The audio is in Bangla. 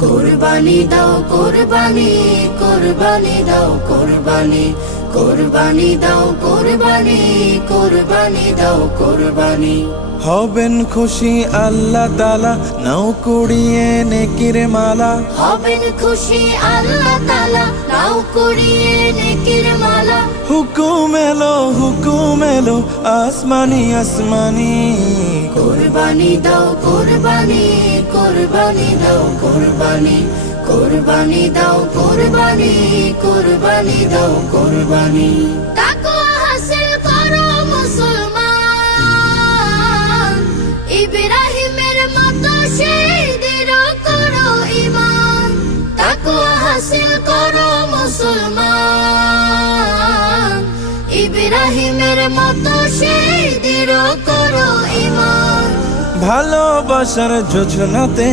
কুরবানি দাও কুরবানি, কুরবানি দাও কুরবানি, কুরবানি দাও কুরবানি, কুরবানি দাও কুরবানি। হবেন খুশি আল্লাহ তাআলা, নাও কুড়িয়ে নেকির মালা। হবেন খুশি আল্লাহ তাআলা, নাও কুড়িয়ে নেকির মালা। হুকুম এলো আসমানি আসমানি। কুরবানি দাও কুরবানি, কুরবানি দাও কুরবানি, কুরবানি দাও কুরবানি, কুরবানি দাও কুরবানি। তাকওয়া হাসিল করো মুসলমান, ইব্রাহিমের মতো শহীদের করো ঈমান। তাকওয়া হাসিল করো মুসলমান, ইব্রাহিমের মতো শহীদের করো ঈমান। ভালোবাসার যোজনাতে